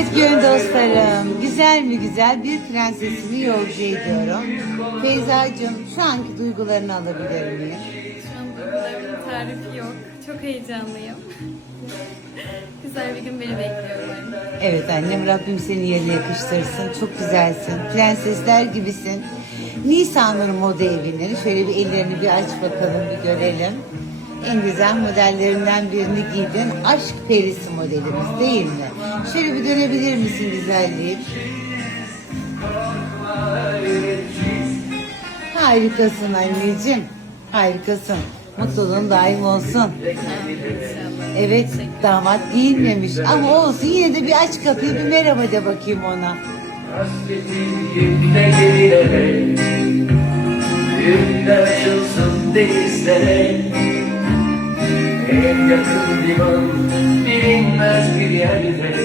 Evet gönül dostlarım, güzel mi güzel bir prensesimi yolcu ediyorum. Feyza'cığım şu anki duygularını alabilir miyim? Şu an duygularımın tarifi yok. Çok heyecanlıyım. Güzel bir gün beni bekliyor umarım. Evet annem Rabbim seni yerine yakıştırsın. Çok güzelsin. Prensesler gibisin. Nisanur Moda Evi'nin şöyle bir ellerini bir aç bakalım bir görelim. En güzel modellerinden birini giydin. Aşk perisi modelimiz değil mi? Şöyle bir dönebilir misin güzelliğim? Harikasın anneciğim. Harikasın. Mutluluğun daim olsun. Evet damat giyinmemiş ama olsun yine de bir aç kapıyı bir merhaba de bakayım ona. Hasretin denizlere En yakın liman bilinmez bir yerde